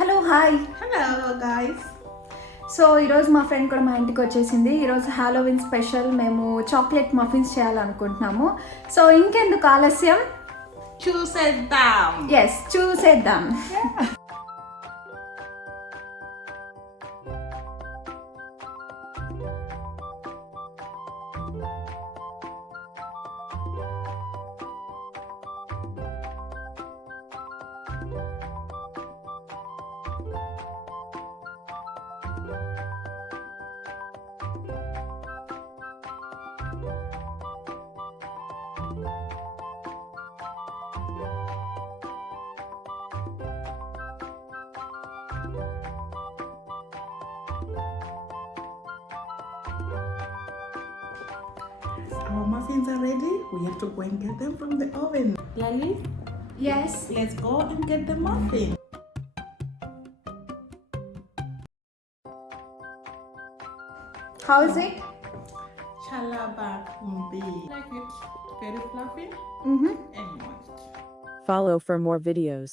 Hello hi. Hello guys. So ఈరోజు మా ఫ్రెండ్ కూడా మా ఇంటికి వచ్చేసింది. ఈరోజు హాలోవిన్ స్పెషల్ మేము చాక్లెట్ మఫిన్స్ చేయాలనుకుంటున్నాము. సో ఇంకెందుకు ఆలస్యం, చూసేద్దాం. చూసేద్దాం. Our muffins are ready. We have to go and get them from the oven. Lali, Yes. let's go and get the muffin. How is it? Chalaba kumbi. Like it? Very fluffy Mm-hmm. and moist. Follow for more videos.